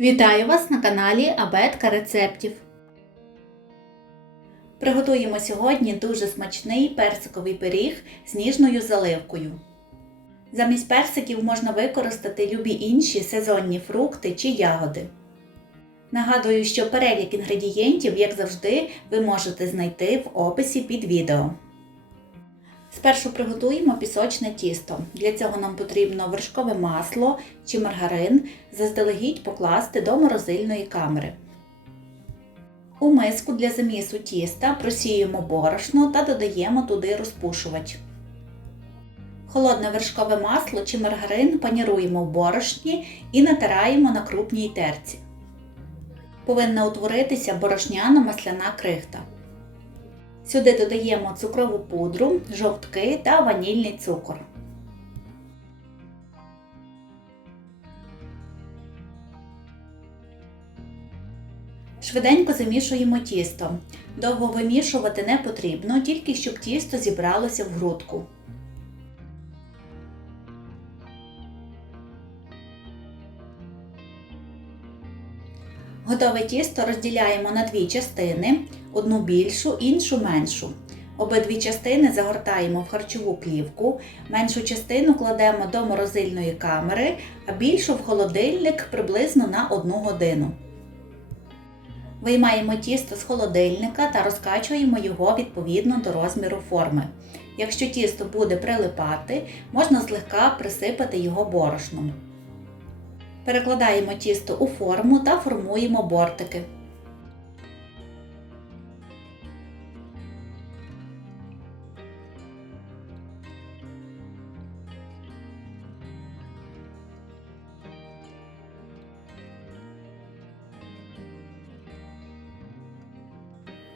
Вітаю вас на каналі Абетка рецептів. Приготуємо сьогодні дуже смачний персиковий пиріг з ніжною заливкою. Замість персиків можна використати любі інші сезонні фрукти чи ягоди. Нагадую, що перелік інгредієнтів, як завжди, ви можете знайти в описі під відео. Спершу приготуємо пісочне тісто. Для цього нам потрібно вершкове масло чи маргарин заздалегідь покласти до морозильної камери. У миску для замісу тіста просіюємо борошно та додаємо туди розпушувач. Холодне вершкове масло чи маргарин паніруємо в борошні і натираємо на крупній терці. Повинна утворитися борошняно-масляна крихта. Сюди додаємо цукрову пудру, жовтки та ванільний цукор. Швиденько замішуємо тісто. Довго вимішувати не потрібно, тільки щоб тісто зібралося в грудку. Готове тісто розділяємо на дві частини, одну більшу, іншу меншу. Обидві частини загортаємо в харчову плівку, меншу частину кладемо до морозильної камери, а більшу в холодильник приблизно на 1 годину. Виймаємо тісто з холодильника та розкачуємо його відповідно до розміру форми. Якщо тісто буде прилипати, можна злегка присипати його борошном. Перекладаємо тісто у форму та формуємо бортики.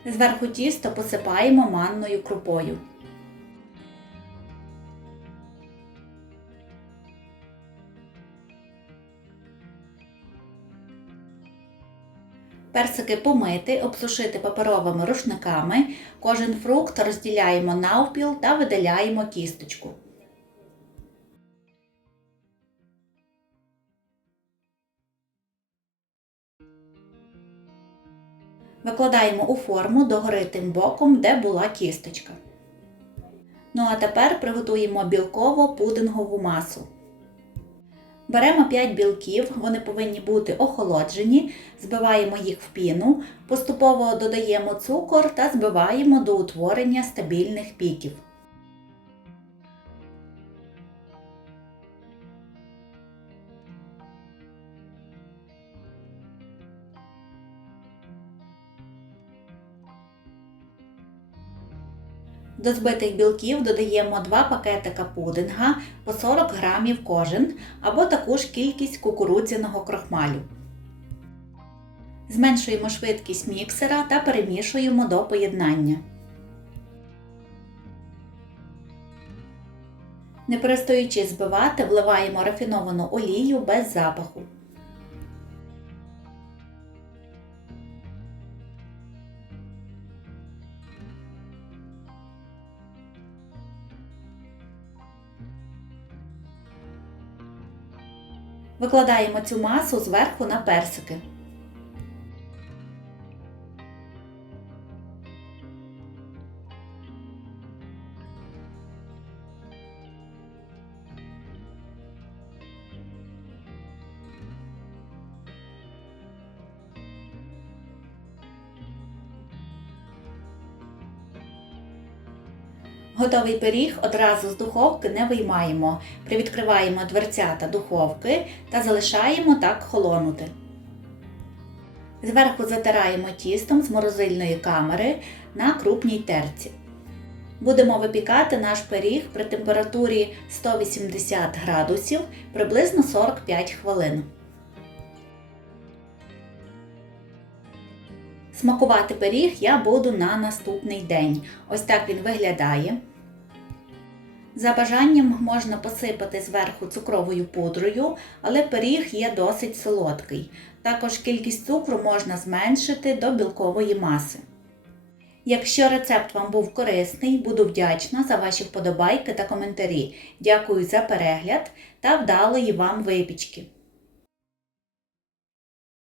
Зверху тісто посипаємо манною крупою. Персики помити, обсушити паперовими рушниками. Кожен фрукт розділяємо навпіл та видаляємо кісточку. Викладаємо у форму догори тим боком, де була кісточка. Ну а тепер приготуємо білково-пудингову масу. Беремо 5 білків, вони повинні бути охолоджені, збиваємо їх в піну, поступово додаємо цукор та збиваємо до утворення стабільних піків. До збитих білків додаємо 2 пакетика пудинга по 40 грамів кожен або таку ж кількість кукурудзяного крохмалю. Зменшуємо швидкість міксера та перемішуємо до поєднання. Не перестаючи збивати, вливаємо рафіновану олію без запаху. Викладаємо цю масу зверху на персики. Готовий пиріг одразу з духовки не виймаємо. Привідкриваємо дверцята духовки та залишаємо так холонути. Зверху затираємо тістом з морозильної камери на крупній терці. Будемо випікати наш пиріг при температурі 180 градусів приблизно 45 хвилин. Смакувати пиріг я буду на наступний день. Ось так він виглядає. За бажанням можна посипати зверху цукровою пудрою, але пиріг є досить солодкий. Також кількість цукру можна зменшити до білкової маси. Якщо рецепт вам був корисний, буду вдячна за ваші вподобайки та коментарі. Дякую за перегляд та вдалої вам випічки!